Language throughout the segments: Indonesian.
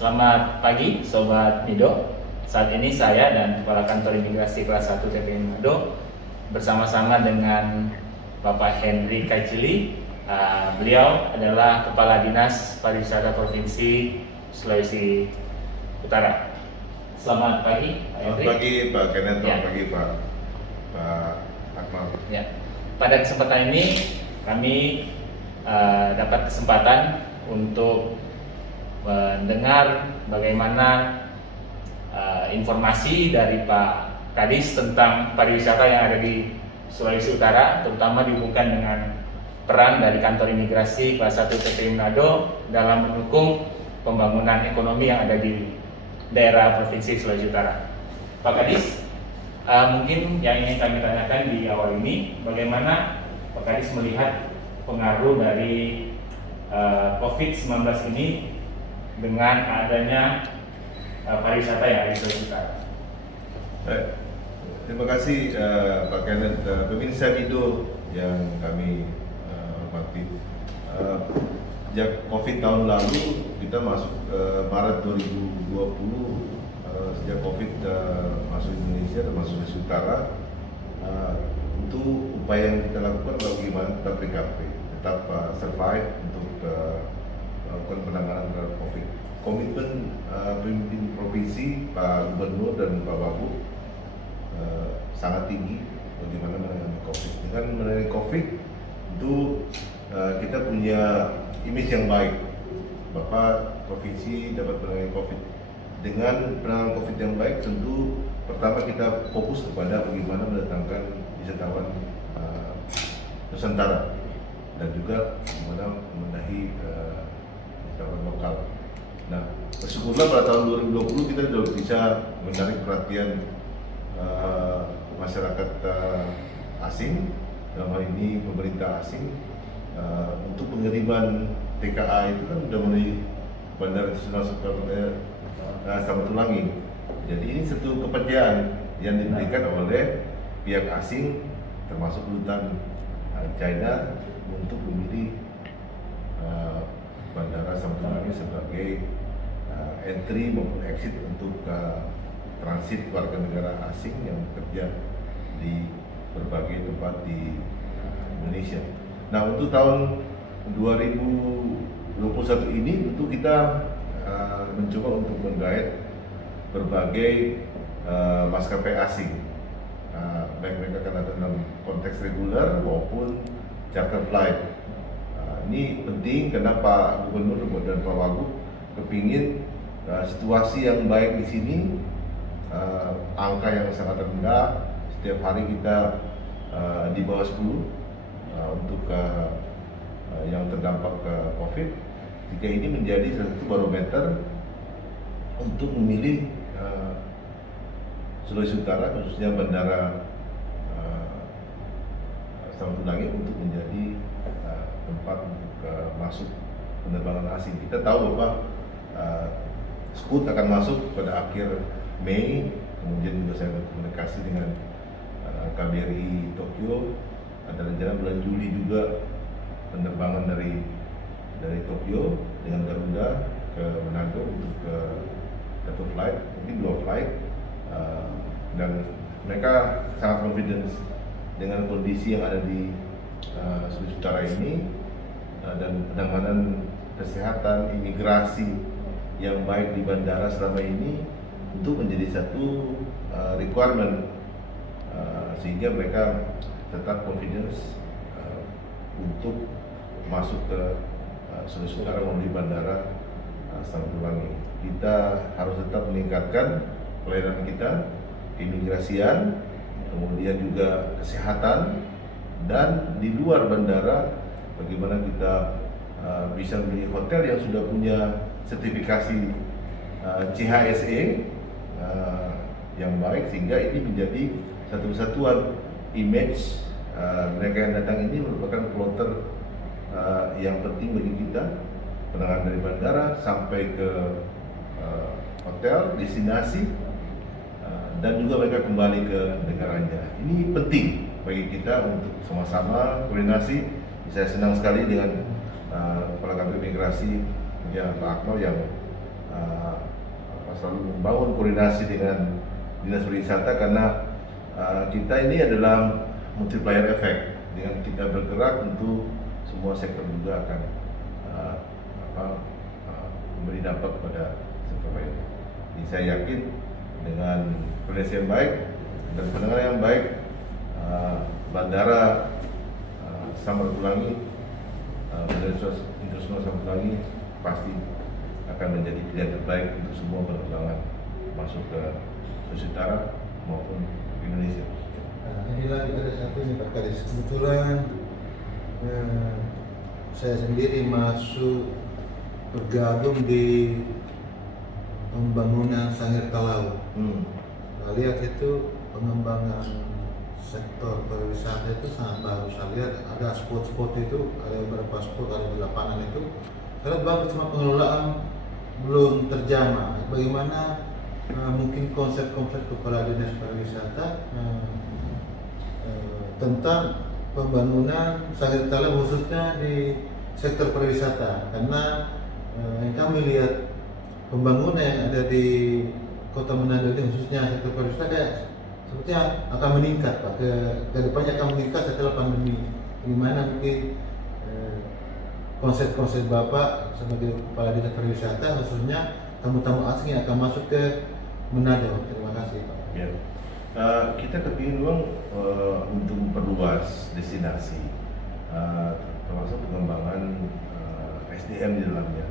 Selamat pagi Sobat Mido. Saat ini saya dan Kepala Kantor Imigrasi Kelas 1 TPI Manado bersama-sama dengan Bapak Henry Kacili. Beliau adalah Kepala Dinas Pariwisata Provinsi Sulawesi Utara. Selamat pagi Pak Henry. Selamat pagi Pak Kenneth, selamat Ya. pagi Pak Akmal. Ya. Pada kesempatan ini kami dapat kesempatan untuk mendengar bagaimana informasi dari Pak Kadis tentang pariwisata yang ada di Sulawesi Utara, terutama dihubungkan dengan peran dari Kantor Imigrasi Kelas 1 TPI Manado dalam mendukung pembangunan ekonomi yang ada di daerah Provinsi Sulawesi Utara. Pak Kadis, mungkin yang ingin kami tanyakan di awal ini, bagaimana Pak Kadis melihat pengaruh dari COVID-19 ini dengan adanya pariwisata yang ada di Sulawesi Utara? Baik. Terima kasih Pak Kenneth, pemirsa Mido yang kami hormati. Sejak COVID tahun lalu kita masuk Maret 2020, sejak COVID masuk Indonesia termasuk Sulawesi Utara, itu upaya yang kita lakukan bagaimana tetap recovery, tetap survive untuk melakukan penanganan terhadap COVID. Komitmen pemimpin provinsi, Pak Gubernur dan Pak Wagub sangat tinggi bagaimana menangani COVID. Dengan menangani COVID itu kita punya image yang baik. Bapak provinsi dapat menangani COVID. Dengan penanganan COVID yang baik, tentu pertama kita fokus kepada bagaimana mendatangkan wisatawan Nusantara dan juga bagaimana membenahi wisatawan lokal. Nah, bersyukurlah pada tahun 2020 kita sudah bisa menarik perhatian masyarakat asing, dalam hal ini pemerintah asing, untuk pengiriman TKA itu kan sudah melalui Bandara Internasional Samratulangi. Jadi ini satu kepercayaan yang diberikan oleh pihak asing, termasuk kedutaan China, untuk memilih Bandara Samratulangi sebagai entry maupun exit untuk transit warga negara asing yang bekerja di berbagai tempat di Indonesia. Nah, untuk tahun 2021 ini tentu kita mencoba untuk menggait berbagai maskapai asing, baik mereka akan ada dalam konteks reguler maupun charter flight. Ini penting karena Pak Gubernur dan Pak Wagub kepingin situasi yang baik di sini, angka yang sangat rendah, setiap hari kita di bawah 10 untuk yang terdampak COVID. Jika ini menjadi satu barometer untuk memilih Sulawesi Utara, khususnya Bandara Samratulangi untuk menjadi tempat untuk masuk penerbangan asing. Kita tahu bahwa Scoot akan masuk pada akhir Mei, kemudian juga saya berkomunikasi dengan KBRI Tokyo, ada rencana bulan Juli juga penerbangan dari Tokyo dengan Garuda ke Manado untuk satu flight, mungkin 2 flight, dan mereka sangat confidence dengan kondisi yang ada di Sulawesi Utara ini, dan penanganan kesehatan imigrasi yang baik di bandara selama ini untuk menjadi satu requirement, sehingga mereka tetap confidence untuk masuk ke Sulawesi Utara melalui Bandara Samratulangi. Kita harus tetap meningkatkan pelayanan kita, keimigrasian, kemudian juga kesehatan, dan di luar bandara bagaimana kita bisa memilih hotel yang sudah punya sertifikasi CHSE yang baik, sehingga ini menjadi satu kesatuan image. Mereka yang datang ini merupakan kloter yang penting bagi kita, penanganan dari bandara sampai ke hotel, destinasi, dan juga mereka kembali ke negaranya. Ini penting bagi kita untuk sama-sama koordinasi. Saya senang sekali dengan Kepala Kantor Imigrasi ya Pak Akmal yang selalu membangun koordinasi dengan dinas pariwisata karena kita ini adalah multiplier effect. Dengan kita bergerak tentu semua sektor juga akan memberi dampak pada sektor lain. Jadi saya yakin dengan koordinasi yang baik dan penanganan yang baik, bandara Samratulangi, bandara internasional Samratulangi pasti akan menjadi pilihan terbaik untuk semua penerbangan masuk ke Sulawesi Utara maupun Indonesia. Inilah ada satu nih Pak Kadis, kebetulan saya sendiri masuk bergabung di pembangunan Sangir Kalau. Saya lihat itu pengembangan sektor pariwisata itu sangat bagus. Saya lihat ada spot-spot itu, ada beberapa spot, ada di lapangan itu. Saya lihat bagus, cuma pengelolaan belum terjamah. Bagaimana mungkin konsep-konsep kepala dinas pariwisata tentang pembangunan Sangir Kalau khususnya di sektor pariwisata, karena yang kami lihat pembangunan yang ada di Kota Manado ini khususnya sektor pariwisata sepertinya akan meningkat Pak, ke depannya akan meningkat setelah pandemi. Di mana mungkin konsep-konsep Bapak sebagai kepala dinas pariwisata khususnya tamu-tamu asing yang akan masuk ke Manado. Terima kasih Pak. Ya. Kita kepingin untuk memperluas destinasi, termasuk pengembangan SDM di dalamnya.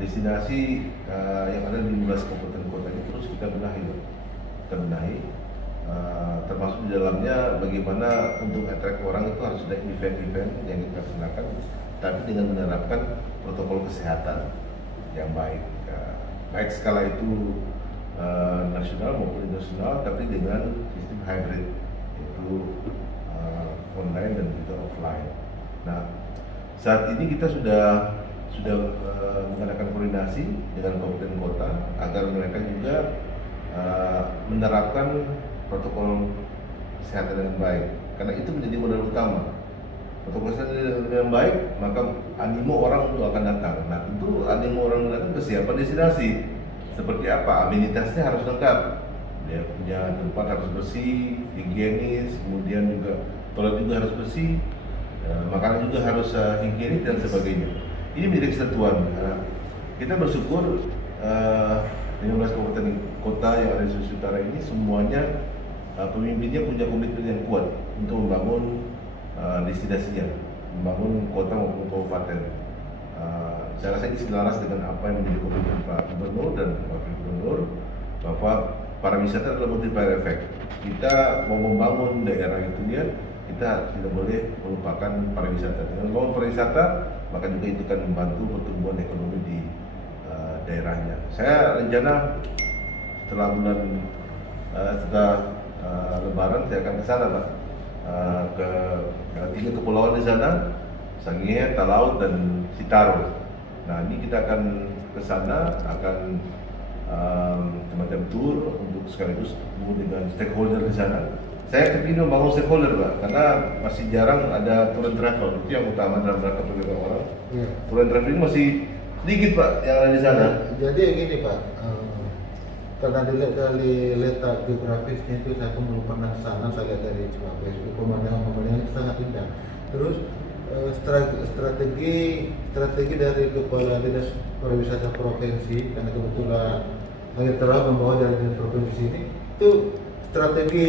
Destinasi yang ada di 15 kabupaten kota ini terus kita benahi, termasuk di dalamnya bagaimana untuk attract orang itu harus ada event-event yang kita laksanakan, tapi dengan menerapkan protokol kesehatan yang baik, baik skala itu nasional maupun internasional, tapi dengan sistem hybrid, yaitu online dan juga offline. Nah, saat ini kita sudah mengadakan koordinasi dengan kabupaten kota agar mereka juga menerapkan protokol kesehatan dengan baik, karena itu menjadi modal utama. Protokol kesehatan dengan baik, maka animo orang untuk akan datang. Nah, tentu animo orang datang, kesiapan destinasi seperti apa, amenitasnya harus lengkap, dia punya tempat harus bersih, higienis, kemudian juga toilet juga harus bersih, makanan juga harus higienis dan sebagainya. Ini menjadi kesatuan. Kita bersyukur 15 kabupaten kota yang ada di Sulawesi Utara ini semuanya pemimpinnya punya komitmen yang kuat untuk membangun destinasinya, membangun kota maupun kabupaten. Saya rasa ini selaras dengan apa yang menjadi komitmen Pak Gubernur dan Wakil Gubernur, bahwa pariwisata adalah multiplier effect. Kita mau membangun daerah itu kita tidak boleh melupakan pariwisata. Dengan membangun pariwisata, maka juga itu akan membantu pertumbuhan ekonomi di daerahnya. Saya rencana setelah Lebaran saya akan ke sana Pak, ke 3 kepulauan di sana, Sangihe, Talaut dan Sitaro. Nah, ini kita akan ke sana, akan semacam tour untuk sekaligus bertemu dengan stakeholder di sana. Saya kepingin membangun stakeholder Pak, karena masih jarang ada tour and travel, itu yang utama dalam rangka pergerakan orang. Tour and travel ini masih sedikit Pak yang ada di sana. Jadi gini Pak, karena dilihat dari letak geografisnya itu saya pun belum pernah ke sana. Saya lihat dari Facebook, pemandangan itu sangat indah. Terus strategi dari kepala dinas pariwisata provinsi, karena kebetulan saya telah membawa dari dinas provinsi ini, itu strategi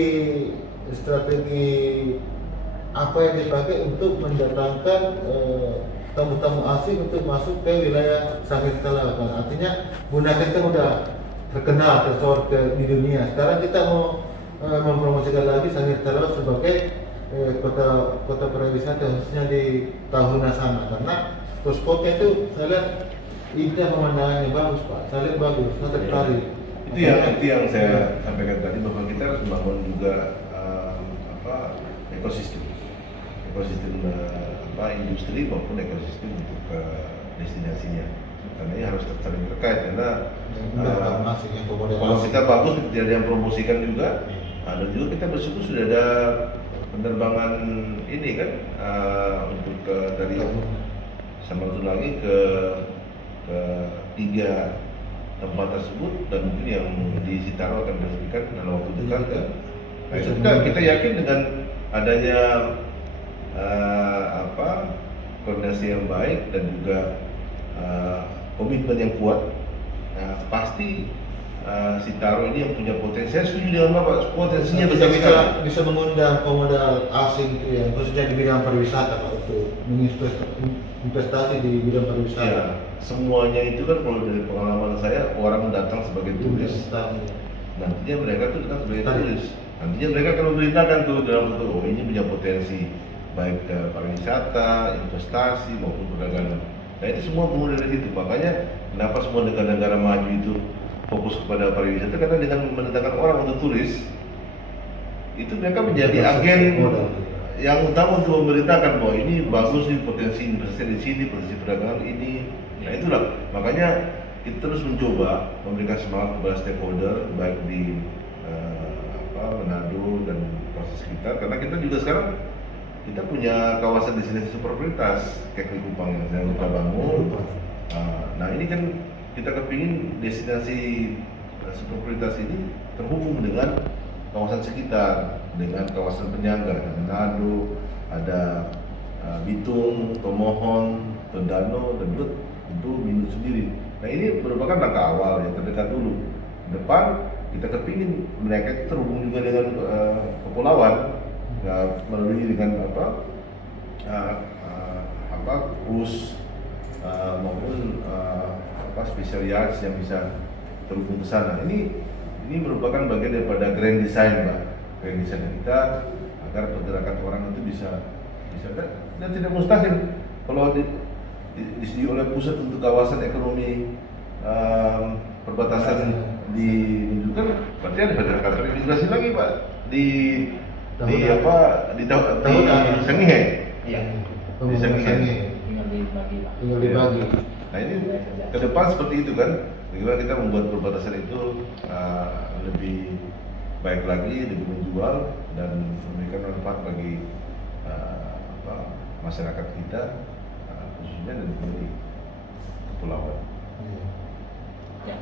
apa yang dipakai untuk mendatangkan tamu-tamu asing untuk masuk ke wilayah Sangir Kalau. Artinya Bunaken kan udah terkenal, tersohor di dunia. Sekarang kita mau mempromosikan lagi Sangir Kalau sebagai kota pariwisata khususnya di Tahuna sana, karena spotnya itu saya lihat indah, pemandangannya bagus Pak. Saya lihat bagus, saya tertarik. Itu yang saya sampaikan tadi, bahwa kita harus membangun juga ekosistem industri maupun ekosistem untuk destinasinya, karena ini harus saling terkait. Karena kalau kita bagus, tidak ada yang promosikan juga. Dan juga kita bersyukur sudah ada penerbangan ini kan dari Samratulangi ke 3 tempat tersebut, dan mungkin yang di Sitaro akan diresmikan dalam waktu dekat kan. Nah, itu kita yakin dengan adanya koordinasi yang baik dan juga komitmen yang kuat, pasti Sitaro ini yang punya potensi. Saya setuju dengan Bapak, potensinya besar sekali. Bisa mengundang pemodal asing itu yang khususnya di bidang pariwisata Pak, untuk menginvestasi di bidang pariwisata. Ya, semuanya itu kan kalau dari pengalaman saya, orang datang sebagai turis, nantinya mereka tuh datang sebagai turis. Nantinya mereka akan memberitakan tuh dalam bentuk, oh ini punya potensi baik pariwisata, investasi maupun perdagangan. Nah itu semua mulai dari situ. Makanya kenapa semua negara-negara maju itu fokus kepada pariwisata, karena dengan mendatangkan orang untuk turis itu mereka menjadi agen yang utama untuk memberitakan bahwa ini bagus nih, potensi investasi di sini, potensi perdagangan ini. Nah itulah makanya kita terus mencoba memberikan semangat kepada stakeholder baik di Manado dan proses sekitar, karena kita juga sekarang kita punya kawasan destinasi super prioritas Kekri Kupang yang sedang kita bangun. Nah ini kan kita kepingin destinasi super prioritas ini terhubung dengan kawasan sekitar, dengan kawasan penyangga, ada Manado, ada Bitung, Tomohon, Tondano, dan tentu Minus sendiri. Nah ini merupakan langkah awal yang terdekat dulu. Depan kita kepingin mereka itu terhubung juga dengan kepulauan, melalui dengan cruise maupun special yachts yang bisa terhubung ke sana. Ini merupakan bagian daripada grand design, Pak. Grand design kita agar pergerakan orang itu bisa dan tidak mustahil kalau disediakan oleh pusat untuk kawasan ekonomi perbatasan ditunjukkan, berarti ada kantor imigrasi lagi, Pak, di Sangihe. Iya. Di Sangihe. Tinggal dibagi. Nah ini ke depan seperti itu kan, bagaimana kita membuat perbatasan itu lebih baik lagi, lebih menjual dan memberikan manfaat bagi masyarakat kita, khususnya dari kepulauan. Ya.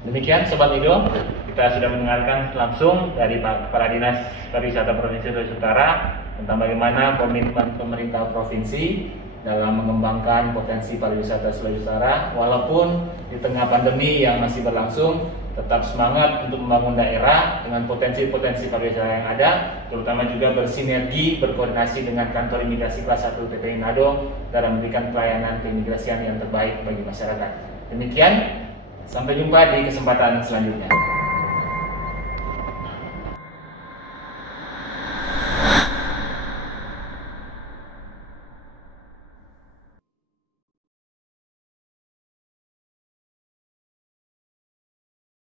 Demikian Sobat Ido, kita sudah mendengarkan langsung dari Pak Kepala Dinas Pariwisata Provinsi Sulawesi Utara tentang bagaimana komitmen pemerintah provinsi dalam mengembangkan potensi pariwisata Sulawesi Utara, walaupun di tengah pandemi yang masih berlangsung, tetap semangat untuk membangun daerah dengan potensi-potensi pariwisata yang ada, terutama juga bersinergi, berkoordinasi dengan kantor imigrasi kelas 1 TPI Manado dalam memberikan pelayanan keimigrasian yang terbaik bagi masyarakat. Demikian, sampai jumpa di kesempatan selanjutnya.